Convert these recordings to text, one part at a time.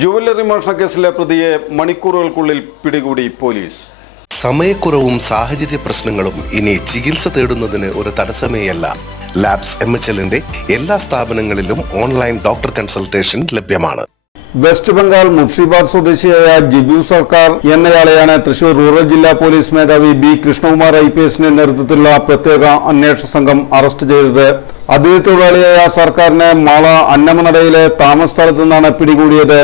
Jewellery മോഷണ കേസിലെ പ്രതിയെ മണിക്കൂറുകൾക്കുള്ളിൽ പിടികൂടി പോലീസ്. സമയക്കുറവും സാഹചര്യ പ്രശ്നങ്ങളും ഇനി ചികിത്സ തേടുന്നതിന് ഒരു തടസ്സമേയല്ല. ലാബ്സ് MHLന്റെ എല്ലാ സ്ഥാപനങ്ങളിലും ഓൺലൈൻ ഡോക്ടർ കൺസൾട്ടേഷൻ ലഭ്യമാണ്. വെസ്റ്റ് ബംഗാൾ മുർഷിദാബാദ് സ്വദേശിയായ ജിബു സർക്കാർ എന്നയാളെയാണ് തൃശൂർ റൂറൽ ജില്ലാ പോലീസ് മേധാവി ബി കൃഷ്ണകുമാർ IPSന്റെ നേതൃത്വത്തിലുള്ള പ്രത്യേക അന്വേഷണ സംഘം അറസ്റ്റ് ചെയ്തത്. അതിഥി തൊഴിലാളിയായ സർക്കാരിനെ മാള അന്നമനടയിലെ താമസ സ്ഥലത്തു നിന്നാണ് പിടികൂടിയത്.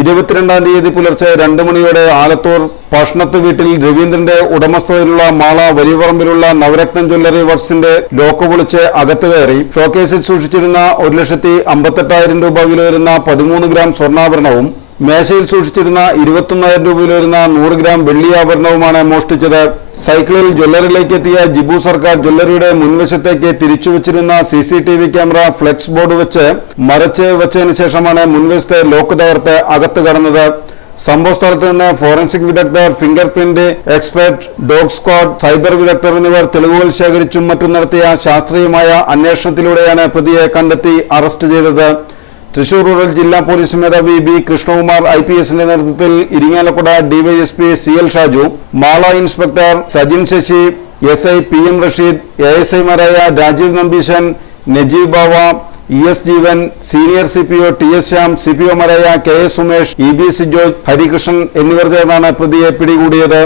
22-ാം തീയതി പുലർച്ചെ 2 മണിയോടെ ആലത്തൂർ പഷ്ണത്ത് വീട്ടിൽ രവീന്ദ്രന്റെ ഉടമസ്ഥതയിലുള്ള മാള വലിയപറമ്പിലുള്ള നവരത്നം ജ്വല്ലറി വർക്സിന്റെ ലോക്ക് പൊളിച്ച് അകത്ത് കയറി ഷോക്കേസിൽ സൂക്ഷിച്ചിരുന്ന 1,58,000 രൂപ വില വരുന്ന 13 ഗ്രാം സ്വർണ്ണാഭരണവും മേശയിൽ സൂക്ഷിച്ചിരുന്ന 21,000 രൂപ വില വരുന്ന 100 ഗ്രാം വെള്ളിയാഭരണവുമാണ് മോഷ്ടിച്ചത്. സൈക്കിളിൽ ജ്വല്ലറിയിലേക്ക് എത്തിയ ജിബു സർക്കാർ ജ്വല്ലറിയുടെ മുൻവശത്തേക്ക് തിരിച്ചുവച്ചിരുന്ന CCTV ക്യാമറ ഫ്ലെക്സ് ബോർഡ് വെച്ച് മറച്ച് വെച്ചതിന് ശേഷമാണ് മുൻവശത്തെ ലോക്ക് തകർത്ത് അകത്ത് കടന്നത്. സംഭവ സ്ഥലത്ത് നിന്ന് ഫോറൻസിക് വിദഗ്ധർ, finger print expert, dog squad, cyber വിദഗ്ധർ എന്നിവർ തെളിവുകൾ ശേഖരിച്ചും മറ്റും നടത്തിയ ശാസ്ത്രീയമായ അന്വേഷണത്തിലൂടെയാണ് പ്രതിയെ കണ്ടെത്തി അറസ്റ്റ് ചെയ്തത്. തൃശൂർ റൂറൽ ജില്ലാ പോലീസ് മേധാവി ബി കൃഷ്ണകുമാർ IPSന്റെ നേതൃത്വത്തിൽ Irinjalakuda DYSP CL Shaju, Mala inspector Sajin Sasi, SI PM Rasheed, ASIമാരായ Rajeev Nambeesan, Najeeb Bava, ES Jeevan, senior CPO TS Shyam, CPOമാരായ KS സുമേഷ്, EB സിജോയ്, ഹരികൃഷ്ണൻ എന്നിവർ ചേർന്നാണ് പ്രതിയെ പിടികൂടിയത്.